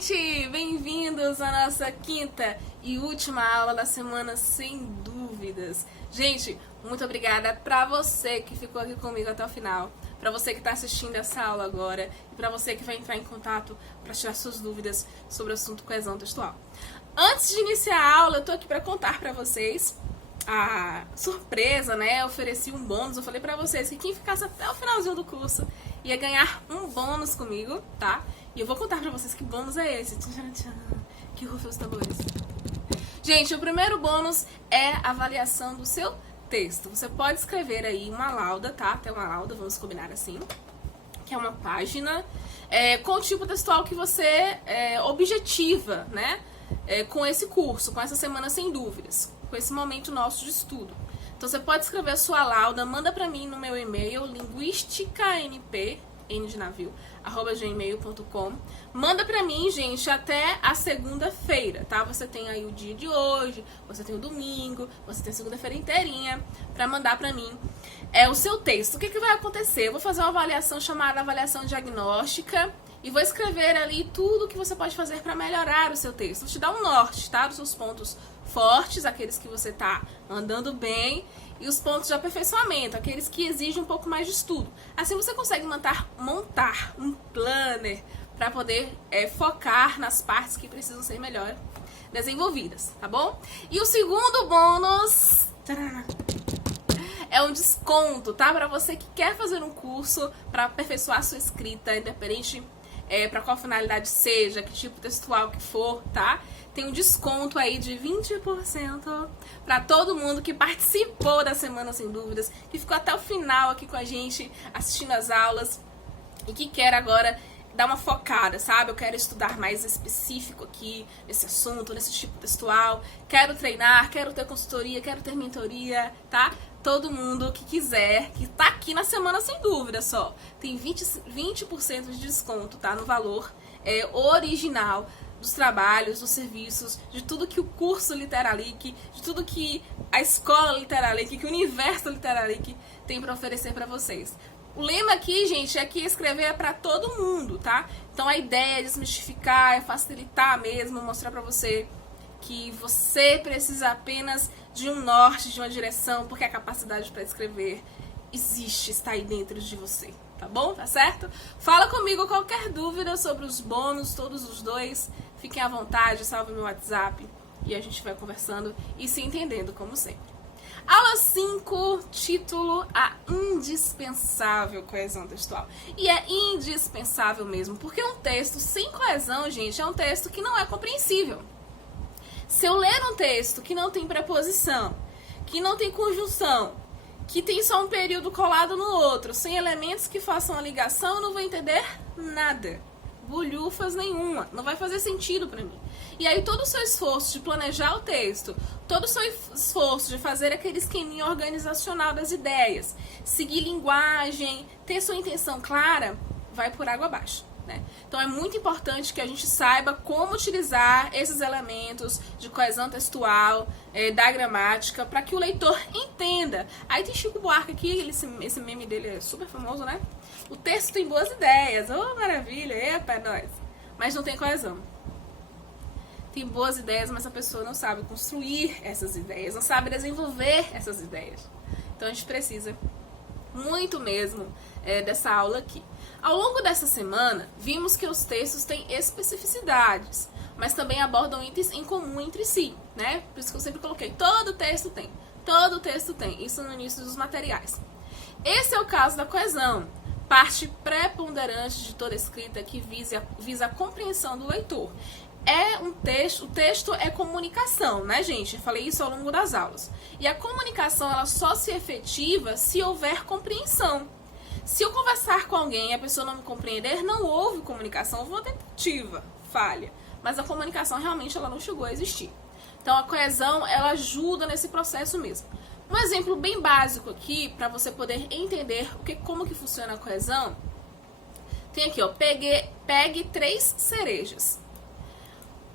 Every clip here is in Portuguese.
gente! Bem-vindos à nossa quinta e última aula da semana, sem dúvidas. Gente, muito obrigada pra você que ficou aqui comigo até o final, pra você que tá assistindo essa aula agora e pra você que vai entrar em contato pra tirar suas dúvidas sobre o assunto coesão textual. Antes de iniciar a aula, eu tô aqui pra contar pra vocês a surpresa, né? Eu ofereci um bônus, eu falei pra vocês que quem ficasse até o finalzinho do curso ia ganhar um bônus comigo, tá? E eu vou contar pra vocês que bônus é esse. Que rufem os tambores. Gente, o primeiro bônus é a avaliação do seu texto. Você pode escrever aí uma lauda, tá? Até uma lauda, vamos combinar assim. Que é uma página com o tipo textual que você objetiva, né? Com esse curso, com essa semana sem dúvidas. Com esse momento nosso de estudo. Então você pode escrever a sua lauda, manda pra mim no meu e-mail, linguisticanp, n de navio, @gmail.com. Manda pra mim, gente, até a segunda-feira, tá? Você tem aí o dia de hoje, você tem o domingo, você tem a segunda-feira inteirinha pra mandar pra mim o seu texto. O que vai acontecer? Eu vou fazer uma avaliação chamada avaliação diagnóstica e vou escrever ali tudo que você pode fazer pra melhorar o seu texto. Vou te dar um norte, tá? Dos seus pontos fortes, aqueles que você tá andando bem, e os pontos de aperfeiçoamento, aqueles que exigem um pouco mais de estudo. Assim você consegue montar um planner para poder focar nas partes que precisam ser melhor desenvolvidas, tá bom? E o segundo bônus é um desconto, tá? Para você que quer fazer um curso para aperfeiçoar sua escrita, independente para qual finalidade seja, que tipo textual que for, tá? Tem um desconto aí de 20% para todo mundo que participou da Semana Sem Dúvidas, que ficou até o final aqui com a gente, assistindo as aulas e que quer agora dar uma focada, sabe? Eu quero estudar mais específico aqui nesse assunto, nesse tipo textual, quero treinar, quero ter consultoria, quero ter mentoria, tá? Todo mundo que quiser, que tá aqui na Semana Sem Dúvida só, tem 20% de desconto, tá? No valor original dos trabalhos, dos serviços, de tudo que o curso Literalic, de tudo que a escola Literalic, que o universo Literalic tem para oferecer para vocês. O lema aqui, gente, é que escrever é para todo mundo, tá? Então a ideia é desmistificar, é facilitar mesmo, mostrar para você que você precisa apenas de um norte, de uma direção, porque a capacidade para escrever existe, está aí dentro de você, tá bom? Tá certo? Fala comigo qualquer dúvida sobre os bônus, todos os dois. Fiquem à vontade, salve meu WhatsApp e a gente vai conversando e se entendendo, como sempre. Aula 5, título: A indispensável coesão textual. E é indispensável mesmo, porque um texto sem coesão, gente, é um texto que não é compreensível. Se eu ler um texto que não tem preposição, que não tem conjunção, que tem só um período colado no outro, sem elementos que façam a ligação, eu não vou entender nada. Bolhufas nenhuma, não vai fazer sentido pra mim. E aí todo o seu esforço de planejar o texto, todo o seu esforço de fazer aquele esqueminha organizacional das ideias, seguir linguagem, ter sua intenção clara, vai por água abaixo, né? Então é muito importante que a gente saiba como utilizar esses elementos de coesão textual, da gramática, para que o leitor entenda. Aí tem Chico Buarque aqui, esse meme dele é super famoso, né? O texto tem boas ideias, oh maravilha, epa, é nóis. Mas não tem coesão. Tem boas ideias, mas a pessoa não sabe construir essas ideias, não sabe desenvolver essas ideias. Então a gente precisa muito mesmo dessa aula aqui. Ao longo dessa semana, vimos que os textos têm especificidades, mas também abordam itens em comum entre si, né? Por isso que eu sempre coloquei, todo texto tem, isso no início dos materiais. Esse é o caso da coesão, parte preponderante de toda escrita que visa a compreensão do leitor. O texto é comunicação, né, gente? Eu falei isso ao longo das aulas. E a comunicação, ela só se efetiva se houver compreensão. Se eu conversar com alguém e a pessoa não me compreender, não houve comunicação, houve uma tentativa, falha. Mas a comunicação realmente ela não chegou a existir. Então a coesão, ela ajuda nesse processo mesmo. Um exemplo bem básico aqui, para você poder entender como que funciona a coesão, tem aqui, ó, pegue 3 cerejas.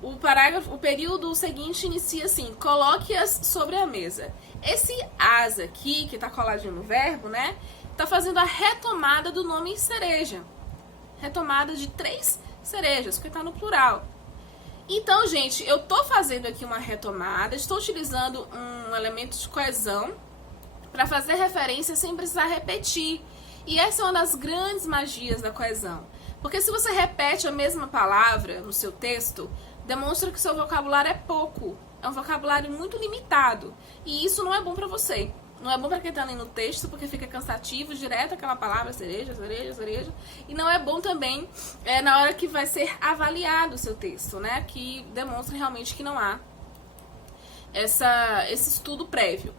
O período seguinte inicia assim: coloque-as sobre a mesa. Esse as aqui, que tá coladinho no verbo, né, tá fazendo a retomada do nome cereja. Retomada de 3 cerejas, porque tá no plural. Então, gente, eu tô fazendo aqui uma retomada, estou utilizando um elemento de coesão para fazer referência sem precisar repetir. E essa é uma das grandes magias da coesão. Porque se você repete a mesma palavra no seu texto, demonstra que seu vocabulário é pouco. É um vocabulário muito limitado. E isso não é bom para você. Não é bom para quem tá lendo o texto, porque fica cansativo, direto aquela palavra, cereja, cereja, cereja. E não é bom também na hora que vai ser avaliado o seu texto, né? Que demonstra realmente que não há esse estudo prévio.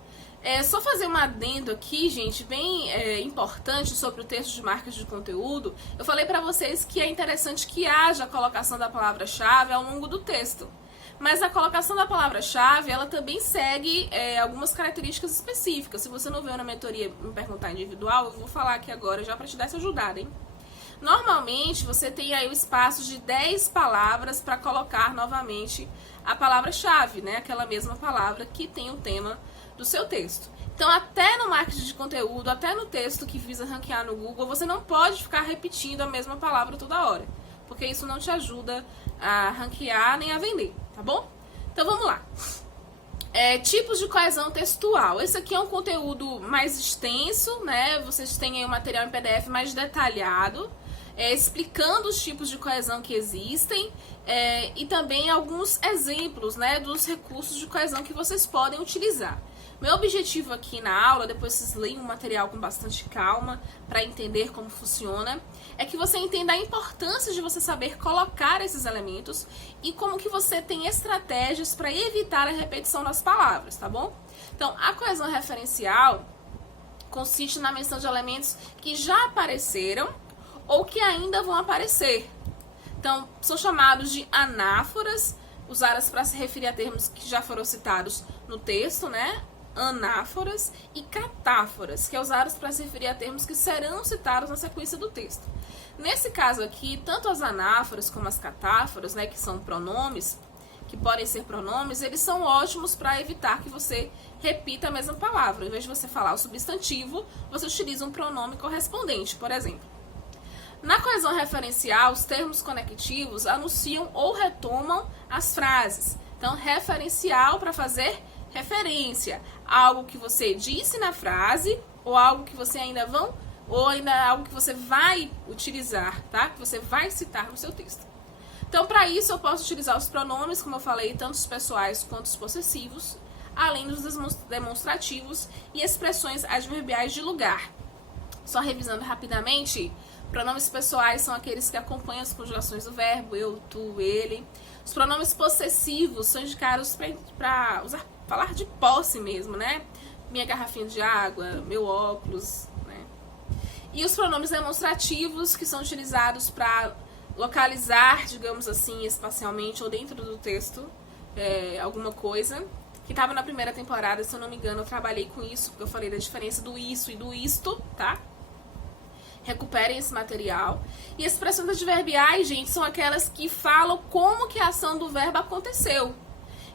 Só fazer um adendo aqui, gente, bem importante sobre o texto de marcas de conteúdo. Eu falei para vocês que é interessante que haja a colocação da palavra-chave ao longo do texto. Mas a colocação da palavra-chave, ela também segue algumas características específicas. Se você não veio na mentoria me perguntar individual, eu vou falar aqui agora já para te dar essa ajudada, hein? Normalmente, você tem aí o espaço de 10 palavras para colocar novamente a palavra-chave, né? Aquela mesma palavra que tem o tema do seu texto. Então, até no marketing de conteúdo, até no texto que visa ranquear no Google, você não pode ficar repetindo a mesma palavra toda hora, porque isso não te ajuda a ranquear nem a vender, tá bom? Então, vamos lá. Tipos de coesão textual. Esse aqui é um conteúdo mais extenso, né? Vocês têm aí um material em PDF mais detalhado, explicando os tipos de coesão que existem e também alguns exemplos, né, dos recursos de coesão que vocês podem utilizar. Meu objetivo aqui na aula, depois vocês leem o material com bastante calma para entender como funciona, é que você entenda a importância de você saber colocar esses elementos e como que você tem estratégias para evitar a repetição das palavras, tá bom? Então, a coesão referencial consiste na menção de elementos que já apareceram ou que ainda vão aparecer. Então, são chamados de anáforas, usadas para se referir a termos que já foram citados no texto, né? Anáforas e catáforas, que é usadas para se referir a termos que serão citados na sequência do texto. Nesse caso aqui, tanto as anáforas como as catáforas, né, que são pronomes, que podem ser pronomes, eles são ótimos para evitar que você repita a mesma palavra. Em vez de você falar o substantivo, você utiliza um pronome correspondente, por exemplo. Na coesão referencial, os termos conectivos anunciam ou retomam as frases. Então, referencial para fazer referência, algo que você disse na frase, ou algo que você algo que você vai utilizar, tá? Que você vai citar no seu texto. Então, para isso, eu posso utilizar os pronomes, como eu falei, tanto os pessoais quanto os possessivos, além dos demonstrativos e expressões adverbiais de lugar. Só revisando rapidamente, pronomes pessoais são aqueles que acompanham as conjugações do verbo, eu, tu, ele. Os pronomes possessivos são indicados para falar de posse mesmo, né? Minha garrafinha de água, meu óculos, né? E os pronomes demonstrativos, que são utilizados para localizar, digamos assim, espacialmente ou dentro do texto, alguma coisa. Que estava na primeira temporada, se eu não me engano, eu trabalhei com isso, porque eu falei da diferença do isso e do isto, tá? Recuperem esse material. E expressões adverbiais, gente, são aquelas que falam como que a ação do verbo aconteceu.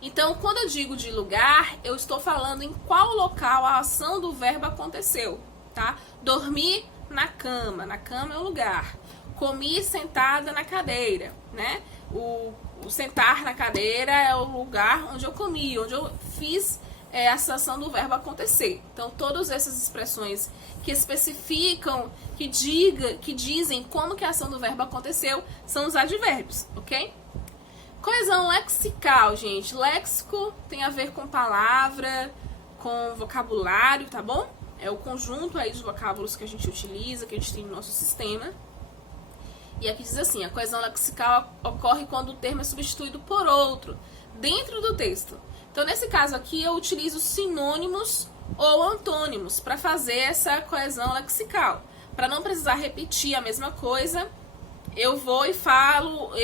Então, quando eu digo de lugar, eu estou falando em qual local a ação do verbo aconteceu, tá? Dormir na cama é um lugar. Comi sentada na cadeira, né? O sentar na cadeira é o lugar onde eu comi, onde eu fiz essa ação do verbo acontecer. Então, todas essas expressões que especificam, que dizem como que a ação do verbo aconteceu, são os advérbios, ok? Coesão lexical, gente. Léxico tem a ver com palavra, com vocabulário, tá bom? É o conjunto aí de vocábulos que a gente utiliza, que a gente tem no nosso sistema. E aqui diz assim, a coesão lexical ocorre quando o termo é substituído por outro, dentro do texto. Então, nesse caso aqui, eu utilizo sinônimos ou antônimos para fazer essa coesão lexical. Para não precisar repetir a mesma coisa, eu vou e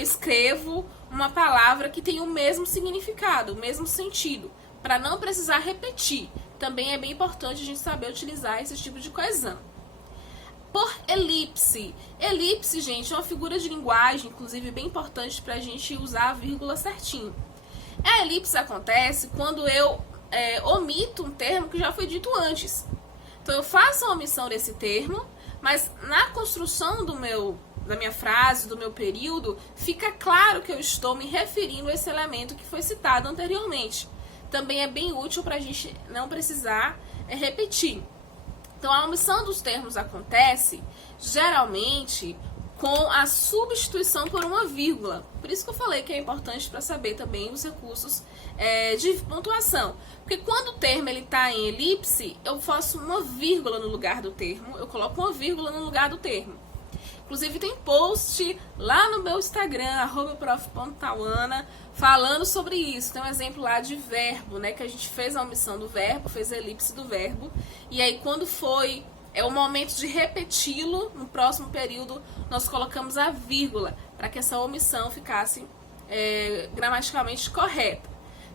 escrevo uma palavra que tem o mesmo significado, o mesmo sentido, para não precisar repetir. Também é bem importante a gente saber utilizar esse tipo de coesão. Por elipse. Elipse, gente, é uma figura de linguagem, inclusive bem importante para a gente usar a vírgula certinho. A elipse acontece quando eu omito um termo que já foi dito antes. Então, eu faço a omissão desse termo, mas na construção do meu da minha frase, do meu período, fica claro que eu estou me referindo a esse elemento que foi citado anteriormente. Também é bem útil para a gente não precisar repetir. Então, a omissão dos termos acontece, geralmente, com a substituição por uma vírgula. Por isso que eu falei que é importante para saber também os recursos de pontuação. Porque quando o termo está em elipse, eu faço uma vírgula no lugar do termo, eu coloco uma vírgula no lugar do termo. Inclusive tem post lá no meu Instagram, @prof.tauana, falando sobre isso. Tem um exemplo lá de verbo, né? Que a gente fez a omissão do verbo, fez a elipse do verbo. E aí quando foi o momento de repeti-lo, no próximo período, nós colocamos a vírgula, para que essa omissão ficasse gramaticalmente correta.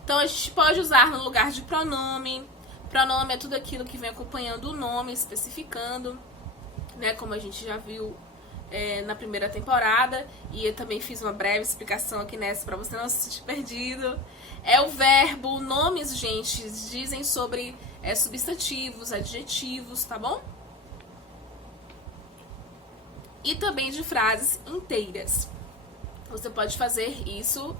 Então a gente pode usar no lugar de pronome. Pronome é tudo aquilo que vem acompanhando o nome, especificando, né? Como a gente já viu na primeira temporada, e eu também fiz uma breve explicação aqui nessa para você não se sentir perdido. É o verbo, nomes, gente, dizem sobre substantivos, adjetivos, tá bom? E também de frases inteiras. Você pode fazer isso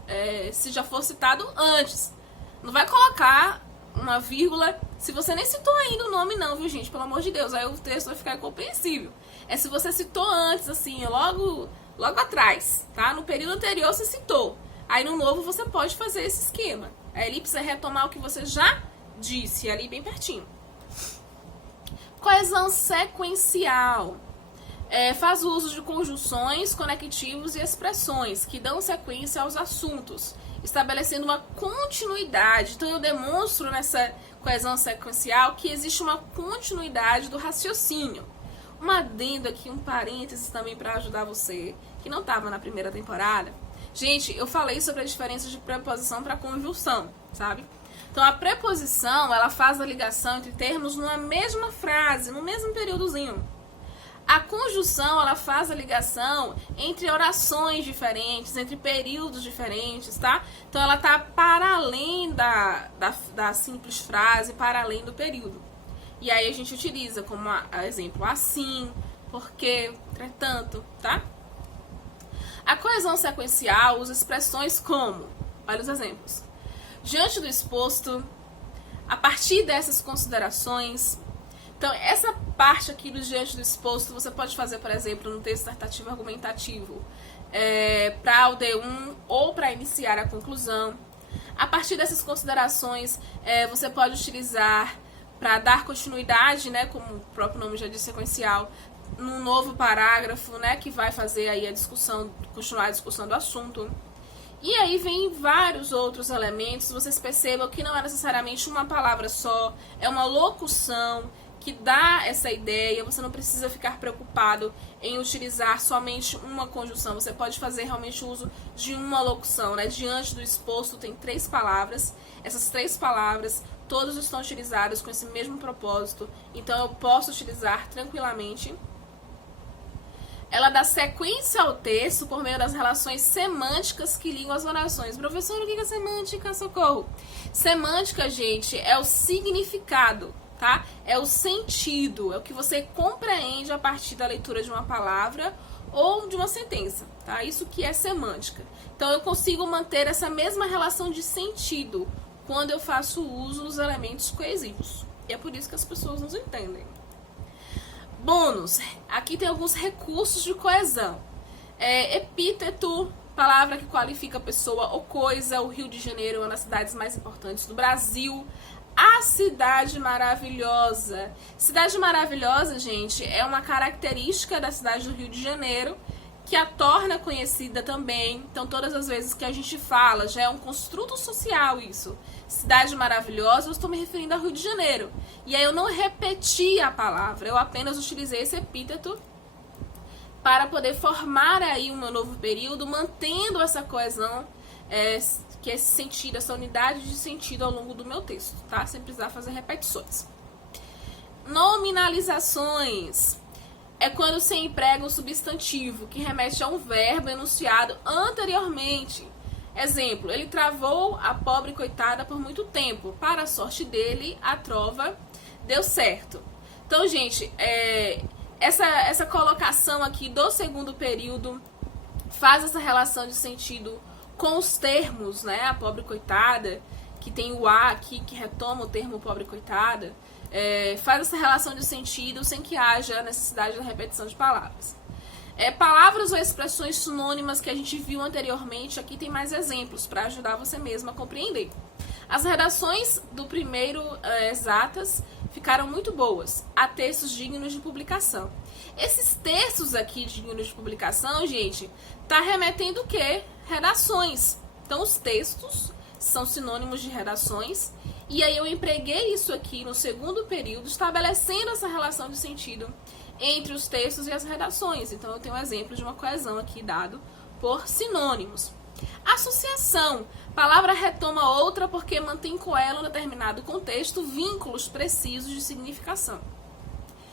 se já for citado antes. Não vai colocar uma vírgula se você nem citou ainda o nome não, viu, gente? Pelo amor de Deus, aí o texto vai ficar incompreensível. É se você citou antes, assim, logo atrás, tá? No período anterior você citou. Aí no novo você pode fazer esse esquema. A elipse é retomar o que você já disse, ali bem pertinho. Coesão sequencial. Faz uso de conjunções, conectivos e expressões que dão sequência aos assuntos, estabelecendo uma continuidade. Então eu demonstro nessa coesão sequencial que existe uma continuidade do raciocínio. Um adendo aqui, um parênteses também para ajudar você, que não estava na primeira temporada. Gente, eu falei sobre a diferença de preposição para conjunção, sabe? Então a preposição, ela faz a ligação entre termos numa mesma frase, no mesmo períodozinho. A conjunção, ela faz a ligação entre orações diferentes, entre períodos diferentes, tá? Então ela tá para além da simples frase, para além do período. E aí a gente utiliza como exemplo assim, porque, entretanto, tá? A coesão sequencial usa expressões como, olha os exemplos. Diante do exposto, a partir dessas considerações. Então, essa parte aqui do diante do exposto, você pode fazer, por exemplo, no texto dissertativo argumentativo, para o D1 ou para iniciar a conclusão. A partir dessas considerações, você pode utilizar para dar continuidade, né, como o próprio nome já diz, sequencial, num novo parágrafo, né, que vai fazer aí a discussão, continuar a discussão do assunto. E aí vem vários outros elementos, vocês percebam que não é necessariamente uma palavra só, é uma locução que dá essa ideia, você não precisa ficar preocupado em utilizar somente uma conjunção, você pode fazer realmente uso de uma locução, né? Diante do exposto tem 3 palavras, essas 3 palavras, todas estão utilizadas com esse mesmo propósito, então eu posso utilizar tranquilamente. Ela dá sequência ao texto por meio das relações semânticas que ligam as orações. Professor, o que é semântica? Socorro! Semântica, gente, é o significado, tá? É o sentido, é o que você compreende a partir da leitura de uma palavra ou de uma sentença, tá? Isso que é semântica. Então, eu consigo manter essa mesma relação de sentido quando eu faço uso dos elementos coesivos. E é por isso que as pessoas nos entendem. Bônus, aqui tem alguns recursos de coesão. Epíteto, palavra que qualifica a pessoa ou coisa. O Rio de Janeiro é uma das cidades mais importantes do Brasil. A cidade maravilhosa. Cidade maravilhosa, gente, é uma característica da cidade do Rio de Janeiro que a torna conhecida também. Então, todas as vezes que a gente fala, já é um construto social isso. Cidade maravilhosa, eu estou me referindo ao Rio de Janeiro. E aí eu não repeti a palavra, eu apenas utilizei esse epíteto para poder formar aí um meu novo período, mantendo essa coesão, que é esse sentido, essa unidade de sentido ao longo do meu texto, tá? Sem precisar fazer repetições. Nominalizações. É quando se emprega um substantivo que remete a um verbo enunciado anteriormente. Exemplo, ele travou a pobre coitada por muito tempo. Para a sorte dele, a trova deu certo. Então, gente, essa colocação aqui do segundo período faz essa relação de sentido com os termos, né? A pobre coitada, que tem o A aqui, que retoma o termo pobre coitada, faz essa relação de sentido sem que haja a necessidade da repetição de palavras. Palavras ou expressões sinônimas que a gente viu anteriormente, aqui tem mais exemplos para ajudar você mesmo a compreender. As redações do primeiro exatas ficaram muito boas. Há textos dignos de publicação. Esses textos aqui dignos de publicação, gente, tá remetendo o quê? Redações. Então, os textos são sinônimos de redações. E aí eu empreguei isso aqui no segundo período, estabelecendo essa relação de sentido entre os textos e as redações. Então, eu tenho um exemplo de uma coesão aqui dado por sinônimos. Associação. Palavra retoma outra porque mantém com ela em determinado contexto vínculos precisos de significação.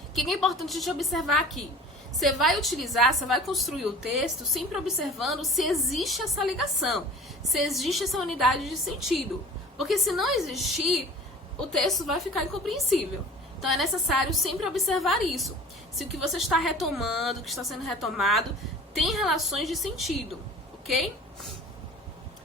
O que é importante a gente observar aqui? Você vai utilizar, você vai construir o texto sempre observando se existe essa ligação, se existe essa unidade de sentido. Porque se não existir, o texto vai ficar incompreensível. Então é necessário sempre observar isso. Se o que você está retomando, o que está sendo retomado, tem relações de sentido, ok?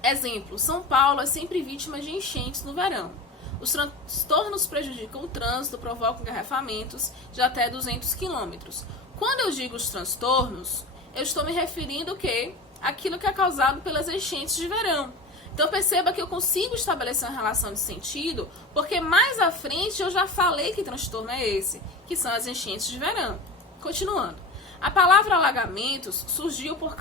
Exemplo, São Paulo é sempre vítima de enchentes no verão. Os transtornos prejudicam o trânsito, provocam engarrafamentos de até 200 quilômetros. Quando eu digo os transtornos, eu estou me referindo ao quê? Aquilo que é causado pelas enchentes de verão. Então perceba que eu consigo estabelecer uma relação de sentido, porque mais à frente eu já falei que transtorno é esse, que são as enchentes de verão. Continuando. A palavra alagamentos surgiu por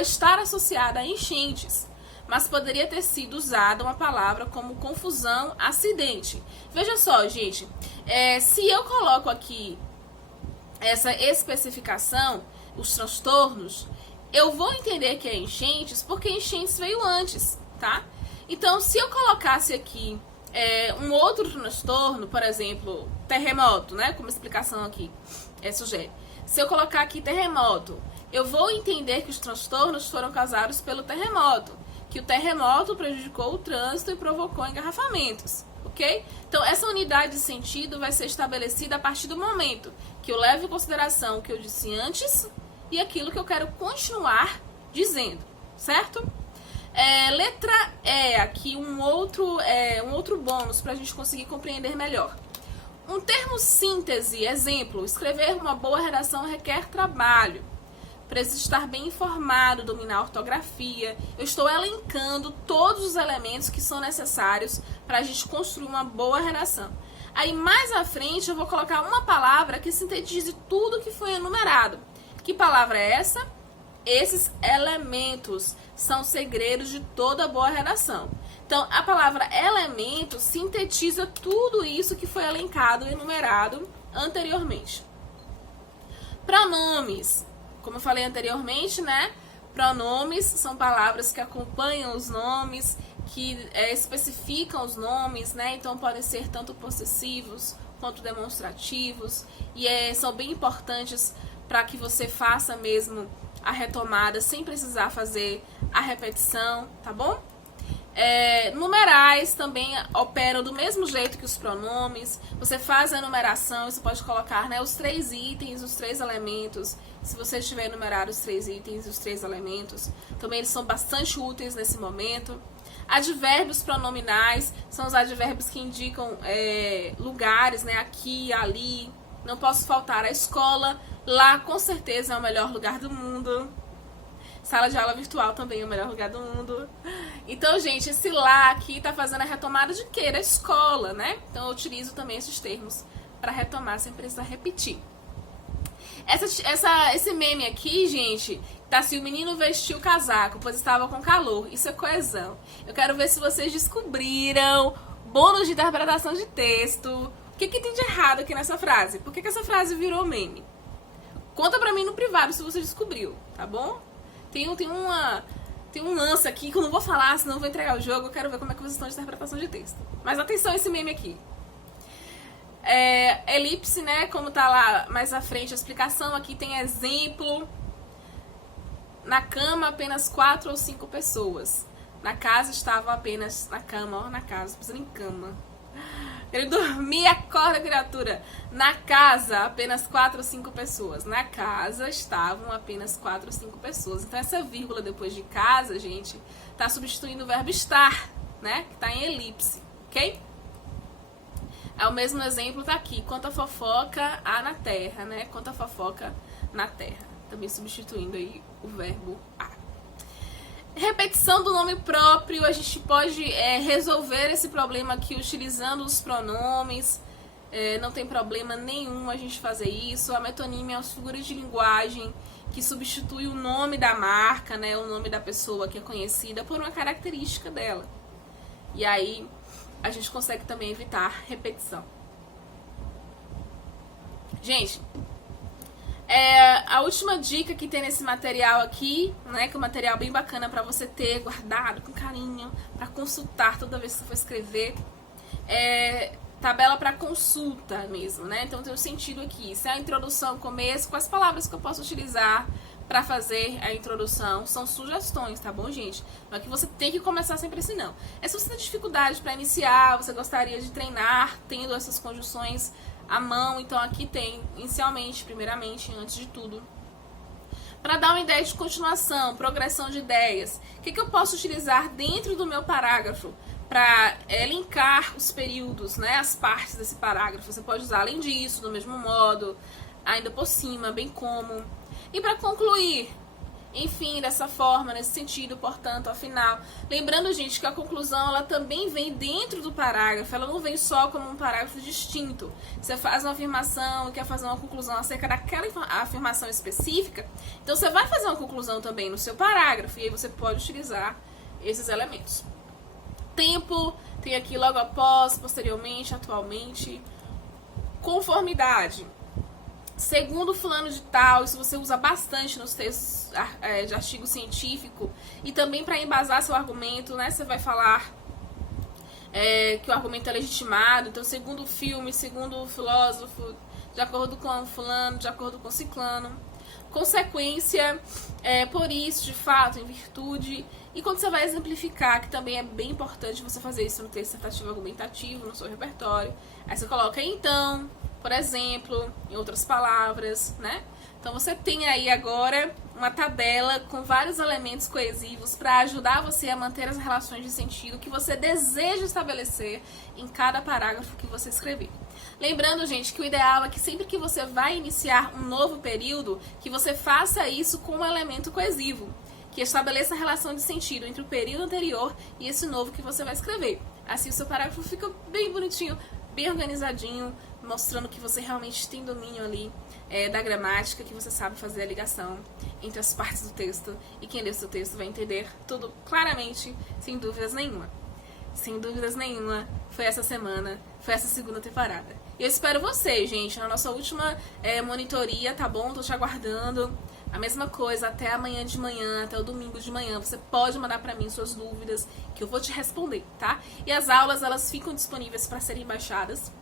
estar associada a enchentes, mas poderia ter sido usada uma palavra como confusão, acidente. Veja só, gente, se eu coloco aqui essa especificação, os transtornos, eu vou entender que é enchentes porque enchentes veio antes, tá? Então, se eu colocasse aqui um outro transtorno, por exemplo, terremoto, né? Como explicação aqui sugere. Se eu colocar aqui terremoto, eu vou entender que os transtornos foram causados pelo terremoto, que o terremoto prejudicou o trânsito e provocou engarrafamentos, ok? Então, essa unidade de sentido vai ser estabelecida a partir do momento que eu levo em consideração o que eu disse antes e aquilo que eu quero continuar dizendo, certo? Letra E, aqui um outro bônus para a gente conseguir compreender melhor. Um termo síntese, exemplo, escrever uma boa redação requer trabalho. Precisa estar bem informado, dominar a ortografia. Eu estou elencando todos os elementos que são necessários para a gente construir uma boa redação. Aí mais à frente eu vou colocar uma palavra que sintetize tudo que foi enumerado. Que palavra é essa? Esses elementos são segredos de toda boa redação. Então, a palavra elemento sintetiza tudo isso que foi elencado e enumerado anteriormente. Pronomes. Como eu falei anteriormente, né? Pronomes são palavras que acompanham os nomes, que especificam os nomes, né? Então, podem ser tanto possessivos quanto demonstrativos. E são bem importantes para que você faça mesmo a retomada sem precisar fazer a repetição, tá bom? Numerais também operam do mesmo jeito que os pronomes. Você faz a enumeração, você pode colocar, né, os 3 itens, os 3 elementos. Se você tiver enumerado os 3 itens e os 3 elementos, também eles são bastante úteis nesse momento. Advérbios pronominais são os advérbios que indicam lugares, né, aqui, ali. Não posso faltar a escola. Lá, com certeza, é o melhor lugar do mundo. Sala de aula virtual também é o melhor lugar do mundo. Então, gente, esse lá aqui tá fazendo a retomada de quê? Da escola, né? Então, eu utilizo também esses termos para retomar sem precisar repetir. Esse meme aqui, gente, tá assim, o menino vestiu o casaco, pois estava com calor. Isso é coesão. Eu quero ver se vocês descobriram bônus de interpretação de texto. O que tem de errado aqui nessa frase? Por que essa frase virou meme? Conta pra mim no privado se você descobriu, tá bom? Tem um lance aqui que eu não vou falar, senão eu vou entregar o jogo. Eu quero ver como é que vocês estão de interpretação de texto. Mas atenção a esse meme aqui. Elipse, né? Como tá lá mais à frente a explicação, aqui tem exemplo. Na cama, apenas 4 ou 5 pessoas. Na casa estavam apenas... Na cama, ó, na casa, pensando em cama. Ele dormia, acorda, criatura. Na casa, apenas 4 ou 5 pessoas. Na casa estavam apenas 4 ou 5 pessoas. Então essa vírgula depois de casa, gente, tá substituindo o verbo estar, né? Que tá em elipse, ok? É o mesmo exemplo tá aqui. Quanta fofoca há na terra, né? Quanta fofoca na terra. Também substituindo aí o verbo há. Repetição do nome próprio, a gente pode resolver esse problema aqui utilizando os pronomes, não tem problema nenhum a gente fazer isso. A metonímia é uma figura de linguagem que substitui o nome da marca, né, o nome da pessoa que é conhecida por uma característica dela. E aí a gente consegue também evitar repetição. Gente, a última dica que tem nesse material aqui, né, que é um material bem bacana para você ter guardado com carinho, para consultar toda vez que você for escrever, tabela para consulta mesmo, né? Então tem um sentido aqui. Isso é a introdução, começo, quais palavras que eu posso utilizar para fazer a introdução. São sugestões, tá bom, gente? Não é que você tem que começar sempre assim, não. É se você tem dificuldade para iniciar, você gostaria de treinar tendo essas conjunções à mão, então aqui tem, inicialmente, primeiramente, antes de tudo, para dar uma ideia de continuação, progressão de ideias. O que eu posso utilizar dentro do meu parágrafo para linkar os períodos, né, as partes desse parágrafo? Você pode usar além disso, do mesmo modo, ainda por cima, bem como. E para concluir, enfim, dessa forma, nesse sentido, portanto, afinal, lembrando, gente, que a conclusão, ela também vem dentro do parágrafo, ela não vem só como um parágrafo distinto. Você faz uma afirmação e quer fazer uma conclusão acerca daquela afirmação específica, então você vai fazer uma conclusão também no seu parágrafo, e aí você pode utilizar esses elementos. Tempo, tem aqui logo após, posteriormente, atualmente. Conformidade. Segundo fulano de tal, isso você usa bastante nos textos de artigo científico e também para embasar seu argumento, né? Você vai falar que o argumento é legitimado, então segundo o filme, segundo o filósofo, de acordo com fulano, de acordo com ciclano. Consequência, por isso, de fato, em virtude. E quando você vai exemplificar, que também é bem importante você fazer isso no texto dissertativo argumentativo, no seu repertório, aí você coloca então, por exemplo, em outras palavras, né? Então você tem aí agora uma tabela com vários elementos coesivos para ajudar você a manter as relações de sentido que você deseja estabelecer em cada parágrafo que você escrever. Lembrando, gente, que o ideal é que sempre que você vai iniciar um novo período, que você faça isso com um elemento coesivo, que estabeleça a relação de sentido entre o período anterior e esse novo que você vai escrever. Assim o seu parágrafo fica bem bonitinho, bem organizadinho, mostrando que você realmente tem domínio ali da gramática, que você sabe fazer a ligação entre as partes do texto, e quem lê o seu texto vai entender tudo claramente, sem dúvidas nenhuma. Sem dúvidas nenhuma, foi essa semana, foi essa segunda temporada. E eu espero vocês, gente, na nossa última monitoria, tá bom? Tô te aguardando. A mesma coisa, até amanhã de manhã, até o domingo de manhã, você pode mandar pra mim suas dúvidas, que eu vou te responder, tá? E as aulas, elas ficam disponíveis para serem baixadas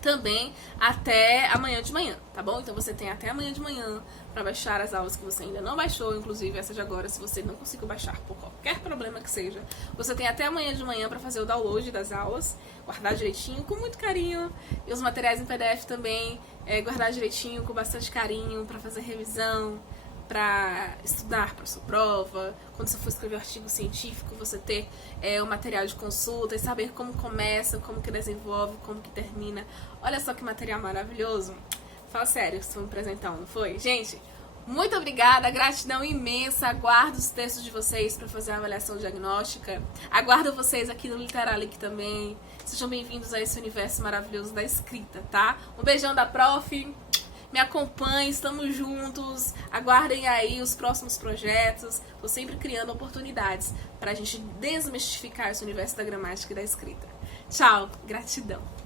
também até amanhã de manhã, tá bom? Então você tem até amanhã de manhã para baixar as aulas que você ainda não baixou, inclusive essa de agora, se você não conseguiu baixar por qualquer problema que seja, você tem até amanhã de manhã para fazer o download das aulas, guardar direitinho, com muito carinho, e os materiais em PDF também, guardar direitinho, com bastante carinho, para fazer revisão, para estudar para sua prova, quando você for escrever um artigo científico, você ter o material de consulta e saber como começa, como que desenvolve, como que termina. Olha só que material maravilhoso. Fala sério, você foi me apresentar, não foi? Gente, muito obrigada, gratidão imensa, aguardo os textos de vocês para fazer a avaliação diagnóstica, aguardo vocês aqui no Literalic também, sejam bem-vindos a esse universo maravilhoso da escrita, tá? Um beijão da prof, me acompanhem, estamos juntos, aguardem aí os próximos projetos, tô sempre criando oportunidades para a gente desmistificar esse universo da gramática e da escrita. Tchau, gratidão!